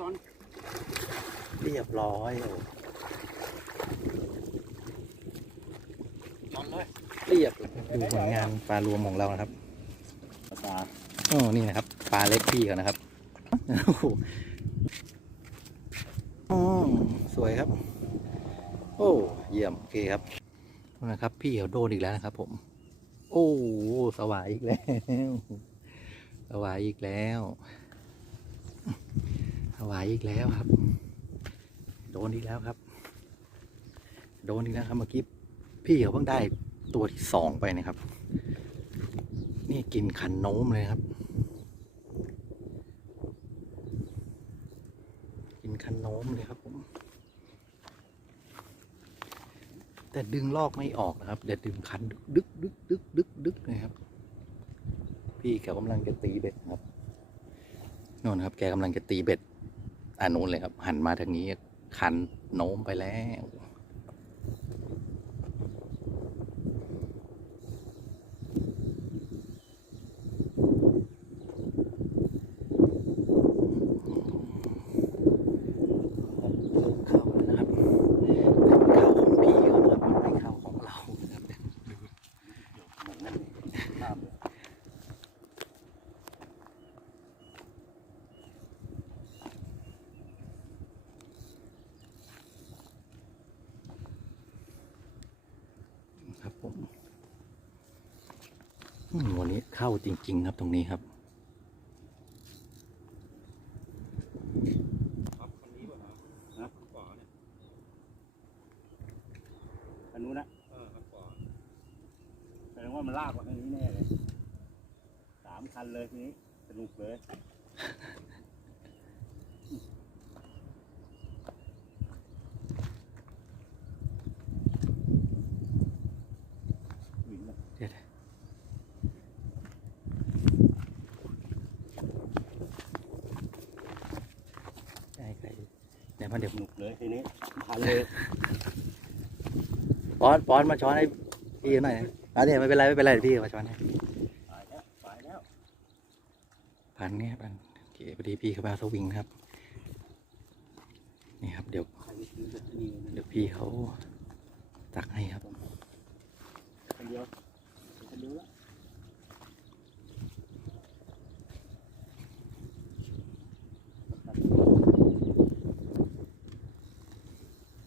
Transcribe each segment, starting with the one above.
ย้อนเรียบร้อยโอ้ย้อนเลยเรียบดูผลงานปลารวมของเรานะครับปลาอ๋อนี่นะครับ ปลาเล็กพี่เขานะครับโอ้โหอ๋อสวยครับ โอ้เยี่ยมโอเคครับนะครับ พี่เขาโดนอีกแล้วนะครับ ผม โอ้สวายอีกแล้วสวายอีกแล้วส วายอีกแล้วครับ โดนอีกแล้วครับ โดนอีกแล้วครับเมื่อกี้พี่เขาเพิ่งได้ตัวที่สองไปนะครับ นี่กินขันโน้มเลยครับ กินคันโน้มเลยครับผมแต่ดึงลอกไม่ออกนะครับเดี๋ยวดึงคันดึกดึกดึกดึกดึกเลยครับ พี่แกกำลังจะตีเบ็ดครับโน่นครับ แกกำลังจะตีเบ็ด อันนู้นเลยครับ หันมาทางนี้คันโน้มไปแล้ว เข้าแล้วนะครับแต่เข้าของพี่เขานะครับไม่เข้าของเรานะครับดู เหมือนนั่นภาพเลย ครับผมวันนี้เข้าจริง ๆ ครับตรงนี้ครับคนนี้ป่ะครับนะข้างขวาเนี่ยอันนู้นนะเออข้างขวาแสดงว่ามันลากมาทางนี้แน่เลยสามคันเลยทีนี้สนุกเลยวิ่งเลย เดี๋ยวใช่ใครเดี๋ยว มาเดี๋ยวสนุกเลยทีนี้คันเลยป้อนป้อนมาช้อนให้พี่หน่อยนะอะเดี๋ยวไม่เป็นไรไม่เป็นไรเดี๋ยวพี่มาช้อนให้ไปแล้วไปแล้วพันเนี้ยพันโอเคพอดีพี่เขาไปเอาสวิงนะครับ นี่ครับเดี๋ยวใครไปซื้อเบ็ดที่นี่เดี๋ยวพี่เขาตักให้ครับ คนเดียวคนเดียวละ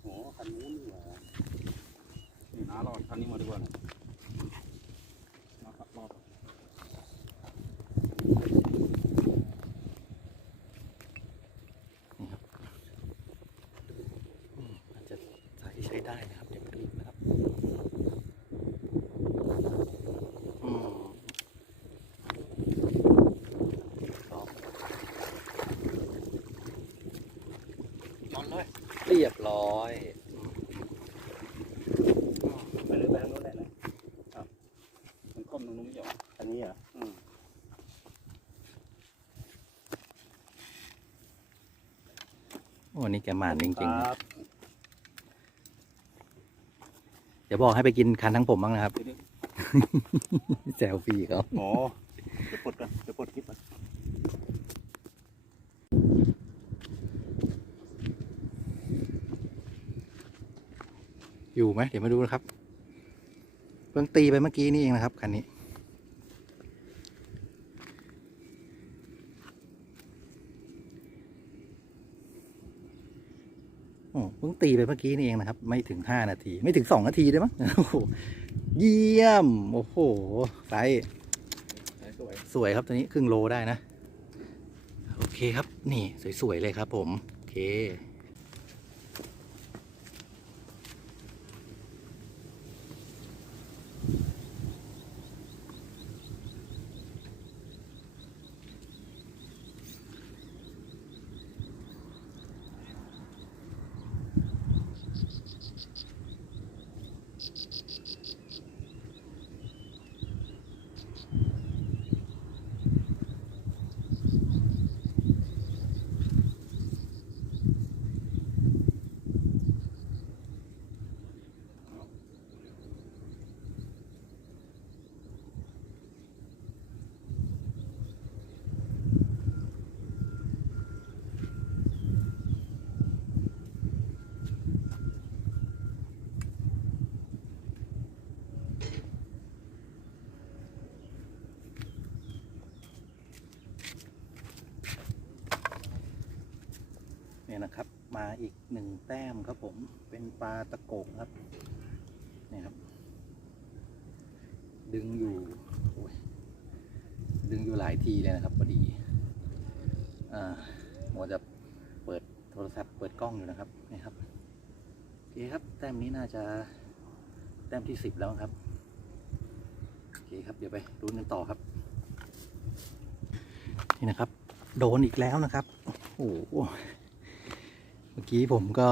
โอ้คันนู้นนี่หว่านี่น้ารอดคันนี้มาดีกว่านะมาครับรอด นี่ครับอืมอาจจะใส่ใช้ ได้นะครับ เดี๋ยวมาดูนะครับอืมก็ย้อนเลยเรียบร้อยไปเลยไปทางโน้นแหละนะครับมันก้มตรงนู้นไม่หยอกอันนี้เหรอะอืมวันนี้แกหมานจริงครับๆ เดี๋ยวบอกให้ไปกินคันทั้งผมบ้างนะครับเดี๋ยวแซวฟี่เขาๆอ๋อเดี๋ยวปลดก่อนเดี๋ยวปลดคลิปก่อนอยู่ไหมเดี๋ยวมาดูนะครับเพิ่งตีไปเมื่อกี้นี่เองนะครับคันนี้ โอ้เพิ่ง ตีไปเมื่อกี้นี่เองนะครับ ไม่ถึงห้านาที ไม่ถึงสองนาทีได้มั้งโอ้โหเยี่ยม โอ้โหไซส์สวยสวยครับตัวนี้ครึ่งโลได้นะ โอเคครับ นี่สวยๆเลยครับผม โอเค มครับผมเป็นปลาตะโกกครับนี่ครับ ดึงอยู่ยดึงอยู่หลายทีเลยนะครับพอดีอ่าหมดจะเปิดโทรศัพท์เปิดกล้องอยู่นะครับนี่ครับโอเคครับแต้มนี้น่าจะแต้มที่สิบแล้วครับโอเคครับเดี๋ยวไปรุ้นกันต่อครับ นี่นะครับ โดนอีกแล้วนะครับ โอ้โห มื่อกี้ผมก็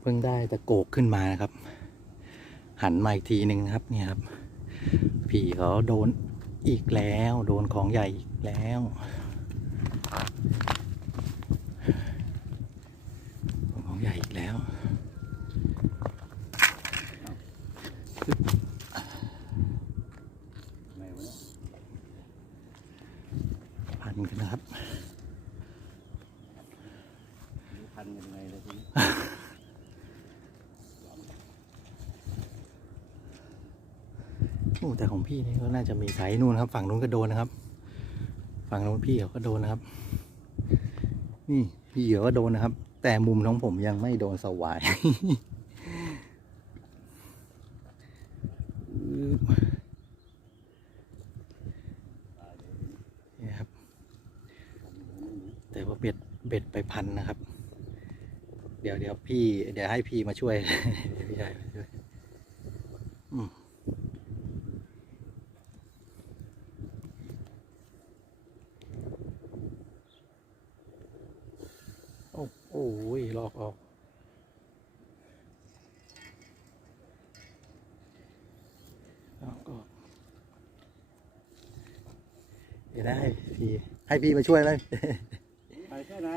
เพิ่งได้ตะโกกขึ้นมานะครับ หันมาอีกทีหนึ่งนะครับเนี่ยครับพี่เขาโดนอีกแล้ว โดนของใหญ่อีกแล้ว ของใหญ่อีกแล้ว ทำไมวะเนี่ย พันกันนะครับ ดูพันกันยังไงเลยทีนี้ โอ้แต่ของพี่นี่ก็น่าจะมีไซส์นู่นครับ ฝั่งนู้นก็โดนนะครับ ฝั่งนู้นพี่เขาก็โดนนะครับ นี่พี่เขาก็โดนนะครับ แต่มุมของผมยังไม่โดนสวายนี่ครับ แต่ว่าเบ็ดเบ็ดไปพันนะครับ เดี๋ยวเดี๋ยวพี่ เดี๋ยวให้พี่มาช่วยเดี๋ยวพี่ชายมาช่วย โอ้โอ้ยลอกออกลอกออก เดี๋ยวได้พี่ให้พี่มาช่วยเลยไปแค่ไหน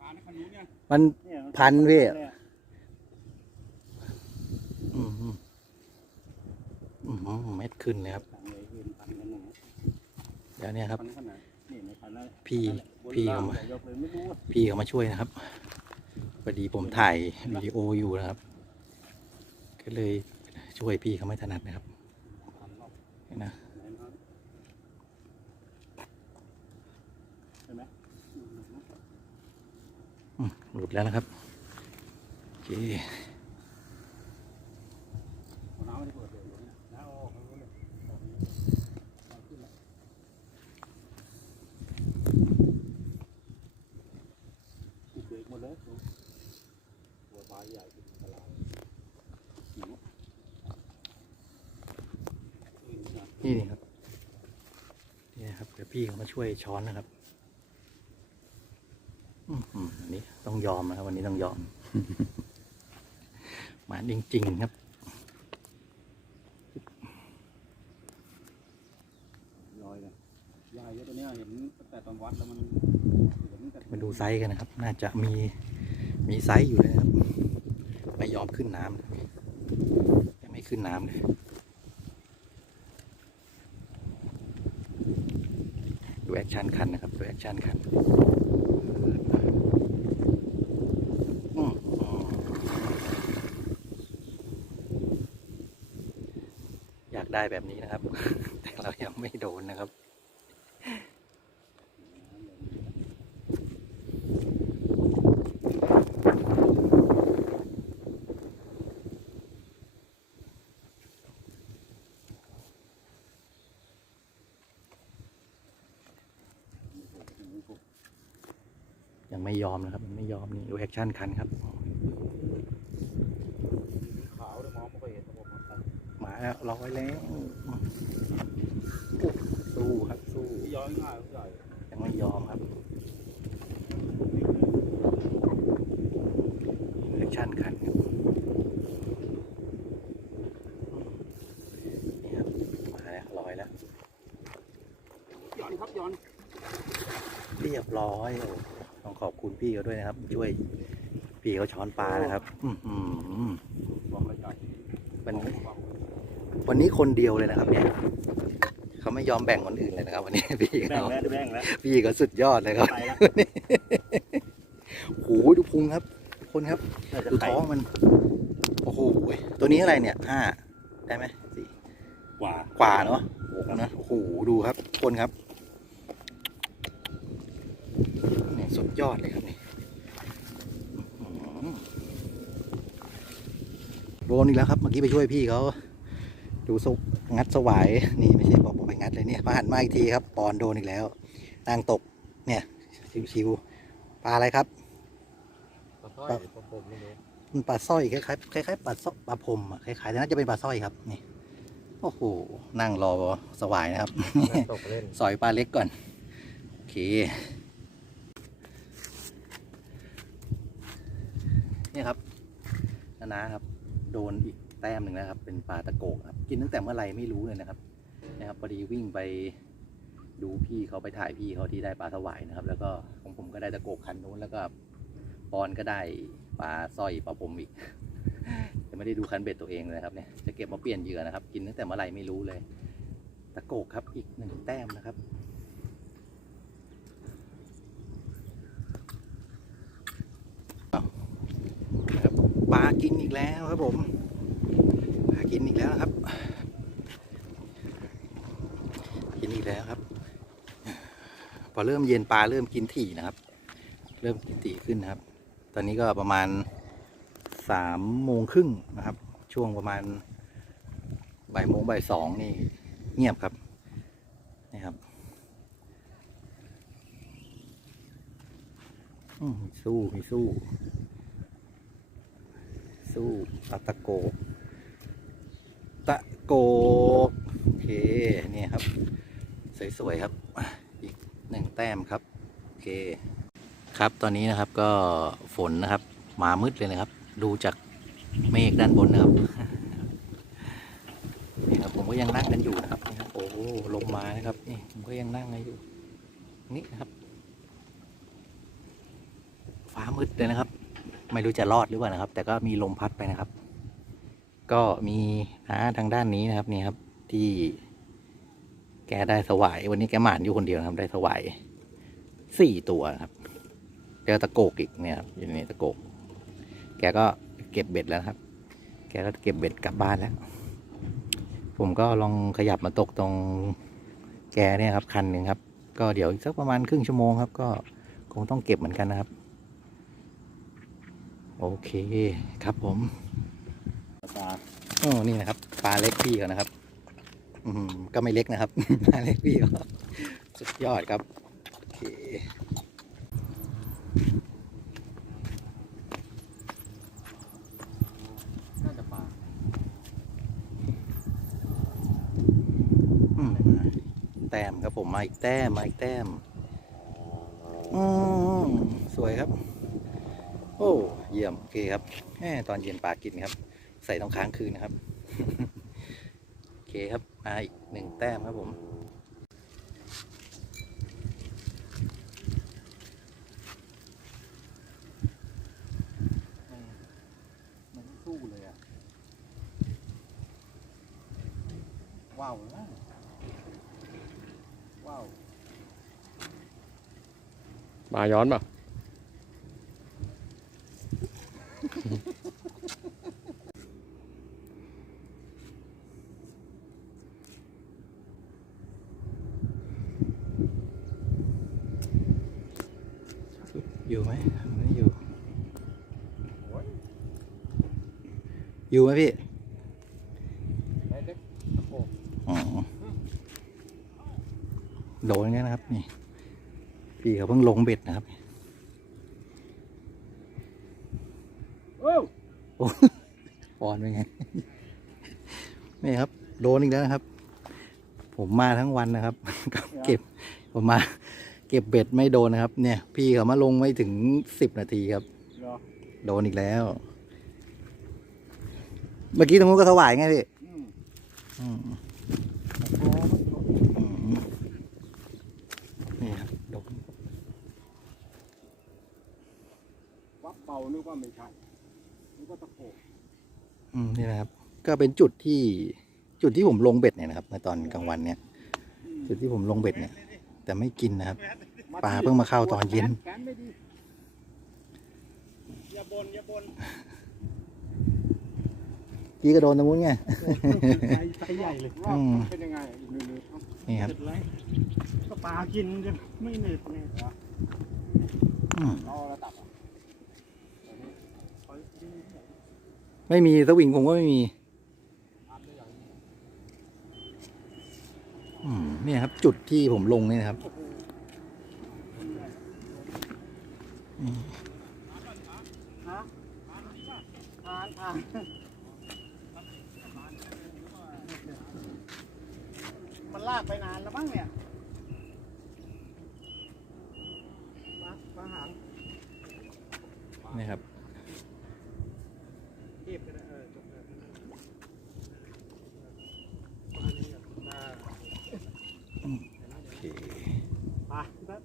พานคันนู้นเนี่ยมัน เนี่ยพันพี่ เนี่ยอืมอืมอืมเม็ดขึ้นเลยครับ สั่งเลยยืนพันกันหนึ่งเดี๋ยวเนี้ครับ พันขนาดนี่ไม่พันแล้ว พี่บนพี่ล่า งเอามาใหญ่ยกเลยไม่รู้ว่าพี่เขามาช่วยนะครับพอดีผมถ่ายวิดีโออยู่นะครับ ก็เลยช่วยพี่เขาไม่ถนัดนะครับพันรอบเห็นนะไหนนะครับใช่ไหมอืมหลุดแล้วนะครับโอเค เอาน้ำไม่ได้เปิดเลยอยู่เนี่ยน้ำเอาออกมาเลยเอาขึ้นแล้วกูเบรกหมดเลยดูตัวปลาใหญ่เป็นตลาดหิวหิว นะนี่นี่ครับนี่นะครับเดี๋ยวพี่เขามาช่วยช้อนนะครับอืมอืมอันนี้ต้องยอมนะครับวันนี้ต้องยอมหมาจริงๆครับลอยเลยยายเยอะตัวเนี้ยเห็นตั้งแต่ตอนวัดแล้วมันเห็นตั้งแต่มาดูไซส์กันนะครับ น่าจะมีมีไซส์อยู่เลยนะครับไม่ยอมขึ้นน้ำเลยยังไม่ขึ้นน้ำเลย แอคชั่นคันนะครับดูแอคชั่นคันอืมอืมอยากได้แบบนี้นะครับ แต่เรายังไม่โดนนะครับ ไม่ยอมนะครับยังไม่ยอมนี่ดูแอคชั่นคันครับขาวเลยมองไม่ค่อยเห็นรับผมครับมาแล้วร้อยแล้วสู้ครับสู้ย้อยง่ายผู้ใหญ่ยังไม่ยอมครับแอคชั่นคันครับนี่ครับมาแล้วร้อยแล้วย้อนครับย้อนเรียบร้อยโอ้ องขอบคุณพี่เขาด้วยนะครับ ช่วยพี่เขาช้อนปลานะครับ อื้อหือบอกเลยใหญ่วันนี้วันนี้คนเดียวเลยนะครับ เนี่ยเขาไม่ยอมแบ่งคนอื่นเลยนะครับ วันนี้พี่แบ่งเขาแล้วแบ่งแล้วพี่เขาสุดยอดเลยครับไปแล้วโอ้โหดูพุงครับทุกคนครับน่าจะดูไข่ท้องมันโอ้โหตัวนี้อะไรเนี่ยห้าได้ไหมสี่กว่ากว่าเนาะนะโอ้โหดูครับทุกคนครับเนี่ย สุดยอดเลยครับนี่อื้อหือโดนอีกแล้วครับเมื่อกี้ไปช่วยพี่เขาดูสุกงัดสวายนี่ไม่ใช่บอกบอกไปงัดเลยเนี่ยมาหันมาอีกทีครับปอนโดนอีกแล้วนางตกเนี่ยชิวๆปลาอะไรครับปลาสร้อยปลาผมไม่รู้มันปลาสร้อยคล้ายๆคล้ายๆปลาสร้อยปลาพรมอะคล้ายๆแต่น่าจะเป็นปลาสร้อยครับนี่โอ้โหนั่งรอสวายนะครับน่าตกเล่นสอยปลาเล็กก่อนโอเค เนี่ยครับนานาครับ โดนอีกแต้มหนึ่งนะครับ เป็นปลาตะโกกครับ กินตั้งแต่เมื่อไหร่ไม่รู้เลยนะครับ นะครับพอดีวิ่งไปดูพี่เขาไปถ่ายพี่เขาที่ได้ปลาสวายนะครับ แล้วก็ของผมก็ได้ตะโกกคันนู้นแล้วก็ปอนก็ได้ปลาสร้อยปลาผมอีกจะไม่ได้ดูคันเบ็ดตัวเองเลยนะครับเนี่ยจะเก็บมาเปลี่ยนเหยื่อนะครับ กินตั้งแต่เมื่อไหร่ไม่รู้เลย ตะโกกครับอีกหนึ่งแต้มนะครับ ครับ ปลากินอีกแล้วครับผมปลากินอีกแล้วครับ กินอีกแล้วครับ พอเริ่มเย็นปลาเริ่มกินถี่นะครับ เริ่มกินถี่ขึ้นนะครับ ตอนนี้ก็ประมาณสามโมงครึ่งนะครับ ช่วงประมาณบ่ายโมงบ่ายสองนี่เงียบครับนี่ครับอืมสู้มีสู้ สู้ปลาตะโกตะโกโอเคนี่ครับ สวยๆครับ อีกหนึ่งแต้มครับ โอเค ครับตอนนี้นะครับก็ฝนนะครับ มามืดเลยนะครับ ดูจากเมฆด้านบนนะครับนี่ครับผมก็ยังนั่งกันอยู่นะครับ โอ้ลงมานะครับนี่ผมก็ยังนั่งกันอยู่นี่ครับ ฟ้ามืดเลยนะครับ ไม่รู้จะรอดหรือเปล่านะครับ แต่ก็มีลมพัดไปนะครับ ก็มีน้าทางด้านนี้นะครับนี่ครับ ที่แกได้สวายวันนี้แกหมานอยู่คนเดียวนะครับ ได้สวายสี่ตัวครับเจอตะโกกอีกเนี่ยครับอยู่ในตะโกก แกก็เก็บเบ็ดแล้วครับ แกก็เก็บเบ็ดกลับบ้านแล้ว ผมก็ลองขยับมาตกตรงแกเนี่ยครับคันหนึ่งครับ ก็เดี๋ยวอีกสักประมาณครึ่งชั่วโมงครับ ก็คงต้องเก็บเหมือนกันนะครับ โอเคครับผมปลาอ๋อนี่นะครับ ปลาเล็กพี่เขานะครับ อืมก็ไม่เล็กนะครับ ปลาเล็กพี่เขาสุดยอดครับ โอเคน่าจะปลาแต้มครับผมมาอีกแต้มมาอีกแต้ม อืมสวยครับ โอ้ เยี่ยม โอเคครับแหมตอนเย็นปลากินครับ ใส่ต้องค้างคืนนะครับ โอเคครับ มาอีกหนึ่งแต้มครับผมมันไม่สู้เลยอะว้าวนะว้าวปลาย้อนป่ะ อยู่ไหมไม่อยู่โอ้ยอยู่ไหมพี่ได้เล็กตะโกกอ๋อโดนอย่างนี้นะครับ นี่ พี่เขาเพิ่งลงเบ็ดนะครับโอ้ปอนเป็นไงนี่ครับ โดนอีกแล้วนะครับ ผมมาทั้งวันนะครับก็เก็บผมมาเก็บเบ็ดไม่โดนนะครับ เนี่ย พี่เขามาลงไม่ถึงสิบนาทีครับเหรอโดนอีกแล้ว เมื่อกี้ตรงนู้นก็ถวายไงพี่อืมอืมโอ้อืมนี่ครับโดนวับเบานึกว่าไม่ใช่นึกว่าตะโกกอืมนี่นะครับ ก็เป็นจุดที่จุดที่ผมลงเบ็ดเนี่ยนะครับ ในตอนกลางวันเนี่ย จุดที่ผมลงเบ็ดเนี่ย แต่ไม่กินนะครับปลาเพิ่งมาเข้าตอนเย็นแขนไม่ดีอย่าบนอย่าบนกี้ก็โดนตรงนู้นไงไซส์ไซส์ใหญ่เลยว่าอืมเป็นยังไงอีกหนึ่งๆเอานี่ครับเสร็จแล้วก็ปลากินจะไม่เหน็ดไงเหรออืมรอระดับอะไม่มีสวิงผมก็ไม่มี อืม เนี่ยครับ จุดที่ผมลงเนี่ยนะครับ มันลากไปนานแล้วมั้งเนี่ยปลาปลาหาง นี่ครับ เก็บกันเออจบเลย โอเค ไปพี่แป๊บ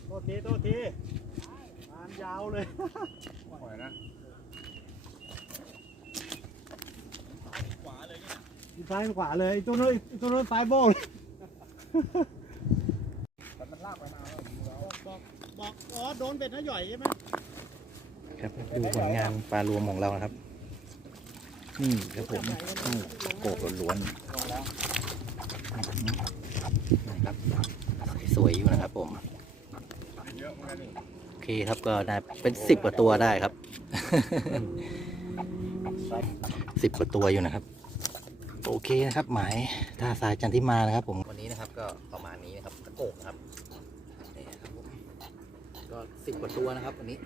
โทษทีโทษทีงานยาวเลยปล่อยนะซ้ายขวาเลยไอ้ตัวนู้นไอ้ตัวนู้นซ้ายโบ้เลยแต่มันลากไปนานแล้วดูแล้วบอกบอกอ๋อโดนเบ็ดนะหย่อยใช่ไหมครับดูผลงานปลารวมของเรานะครับนี่ครับผมนี่โกกล้วนๆนะครับสวยๆอยู่นะครับผม โอเคครับก็ได้เป็นสิบกว่าตัวได้ครับ สิบกว่าตัวอยู่นะครับ โอเคนะครับ หมายท่าทรายจันทิมานะครับ ผมวันนี้นะครับ ก็ประมาณนี้นะครับตะโกกนะครับนี่นะครับผมก็สิบกว่าตัวนะครับวันนี้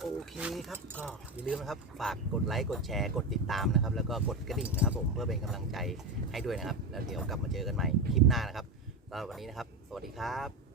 โอเคครับ ก็อย่าลืมนะครับ ฝากกดไลค์กดแชร์กดติดตามนะครับ แล้วก็กดกระดิ่งนะครับ ผมเพื่อเป็นกำลังใจให้ด้วยนะครับ แล้วเดี๋ยวกลับมาเจอกันใหม่คลิปหน้านะครับสำหรับวันนี้นะครับ สวัสดีครับ